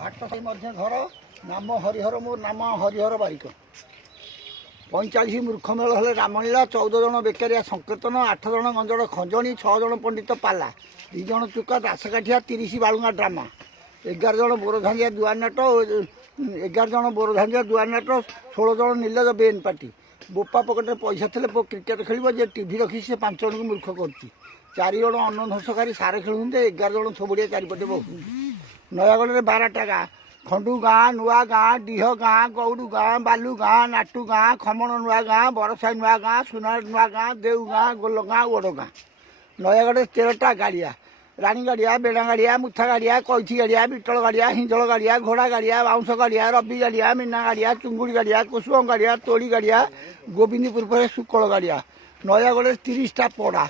भाटसाई मध्य घर नाम हरिहर मोर नाम हरिहर बारिक 45 मूर्ख मेल हेले रामलीला 14 जन बेकारिया संकीर्तन 8 जन गंजड़ खंजणी 6 जन पंडित पाला 2 जन चुका दासकाठिया 30 बालुंगा ड्रामा 11 जन बोरधांजिया दुआर नाट 11 जन बोरधांजिया दुआर नाट 16 जन नीलज बेन पार्टी बोपा पकेटे पैसा थे क्रिकेट खेल जे टीवी रखी से 5 जन को मूर्ख कर 4 जन अनध्वंसकारी सारे खेलुंटे 11 जन थोबड़िया चारिपटे बहुत नयागढ़ में 12टा गाँ खंडू गाँ नुआ गाँ डीह गाँ गौड़ू गाँ बालू गाँ नाटू गाँ खमण नुआ गाँ बरसाई नुआ गाँ सुनार नुआ गाँ देव गाँ गोल गाँ ओड गाँ नयागढ़ 13टा गाड़िया रानी गाड़िया बेड़ा गाड़िया मुथा गाड़िया कैथी गाड़िया बिटल गाड़िया हिंजल गाड़िया घोड़ा गाड़िया बाउंस गाड़िया रबी गाड़िया मीना गाड़िया चुंगुड़ी गाड़िया कुसुम गाड़िया तोड़ी गाड़िया गोविंदपुर पर शुक्ल गाड़िया नयागढ़ 30टा पड़ा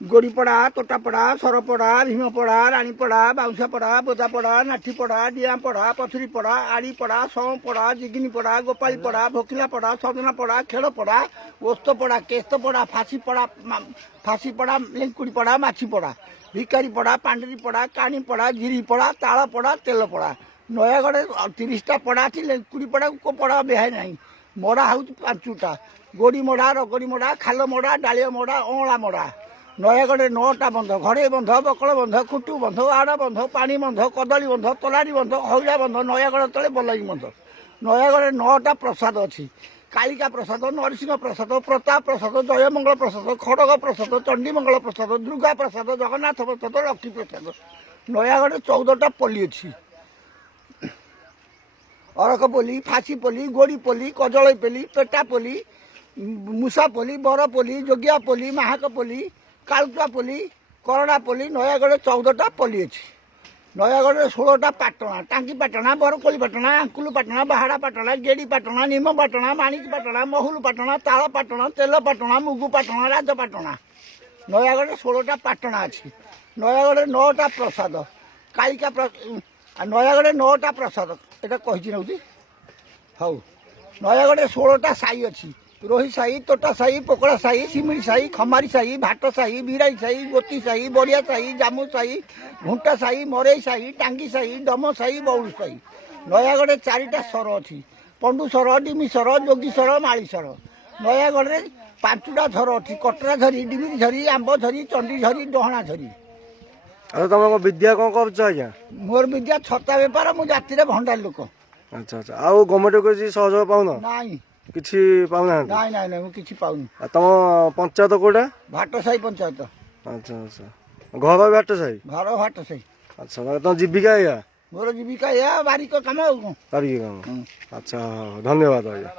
गोड़ीपड़ा तोटापड़ा सरपड़ा भीमपड़ा रानीपड़ा बाउंसापड़ा बोदापड़ा नाठीपड़ा डियापड़ा पथुरीपड़ा आड़ीपड़ा सौपड़ा जिगिनीपड़ा गोपालीपड़ा भोकिलापड़ा सजनापड़ा खेड़पड़ा ओस्तपड़ा केस्तपड़ा फाँसीपड़ा लिंकुड़ीपड़ा माछीपड़ा भिकारीपड़ा पांडरीपड़ा काणीपड़ा झिरीपड़ा तालपड़ा तेलपड़ा नयागढ़ 30टा पड़ा अच्छी लिंकुड़ीपड़ा को पड़ा बेहाय नहीं मड़ा हूँ 5टा गोड़ी मड़ा रगड़ी मड़ा खाल मड़ा डालिया मड़ा अँला मड़ा नयागढ़ 9टा बंध घड़े बंध बकल बंध खुटू बंध आड़ बंध पानी बंध कदली बंध तलारी बंध हईरा बंध नयागढ़ तले बलगी बंध नयागढ़ 9टा प्रसाद अच्छी कालिका प्रसाद नरसिंह प्रसाद प्रताप प्रसाद जयमंगल प्रसाद खड़ग प्रसाद चंडीमंगल प्रसाद दुर्गा प्रसाद जगन्नाथ प्रसाद लक्ष्मी प्रसाद नयागढ़ 14टा पल्ली अच्छी अरखपोली फाँसीपोली गोड़ीपोली कजलईपोली पेटापोली मूसापोली बरपोली जोगियापोली महाकपोली कालुआपोली करड़ापोली नयागढ़ 14टा पल्ली अच्छी नयागढ़ 16टा पाटणा टांगी पाटणा बरकोली पाटणा आंकुल पाटणा बाहाड़ा पाटणा गेड़ी पाटणा निम पाटणा माणिक पाटणा महुल पाटणा ताल पाटणा तेल पाटणा मुगु पाटणा राज पाटणा नयागढ़ 16टा पाटणा अच्छी नयागढ़ 9टा प्रसाद कालिका नयागढ़ 9टा प्रसाद एटा कही नौची हौ नयागढ़ 16टा साई अच्छी रोही साई तोटा साई पोकड़ा साई सिमिड़ी साई खमारी साई भाट साई बिराई साई गोती साई बड़िया साई जामु साई घुंटा साई मरई साई टांगी साई डम साई बौल साई नयागढ़ 4टा सर अच्छी पंडू सर डिमी सर जोगी सर माली सर नयागढ़ 5टा झर अच्छी कटरा झरी डिमिरी झरी आंब झरी चंडी झरी डहणा झरी तुम विद्या कौन कर मोर विद्या छता बेपार मु जाति भंडार लोक अच्छा अच्छा आउ गवर्नमेंट को सहयोग पाउन नाई किछि पाउना नाई नाई नाई किछि पाउनी तुम पंचायत कोडा भाटसाई पंचायत अच्छा अच्छा घर भाटसाई घर भाटसाई अच्छा तुम जीविका या मोर जीविका या बारिक काम बारिक काम अच्छा धन्यवाद भैया।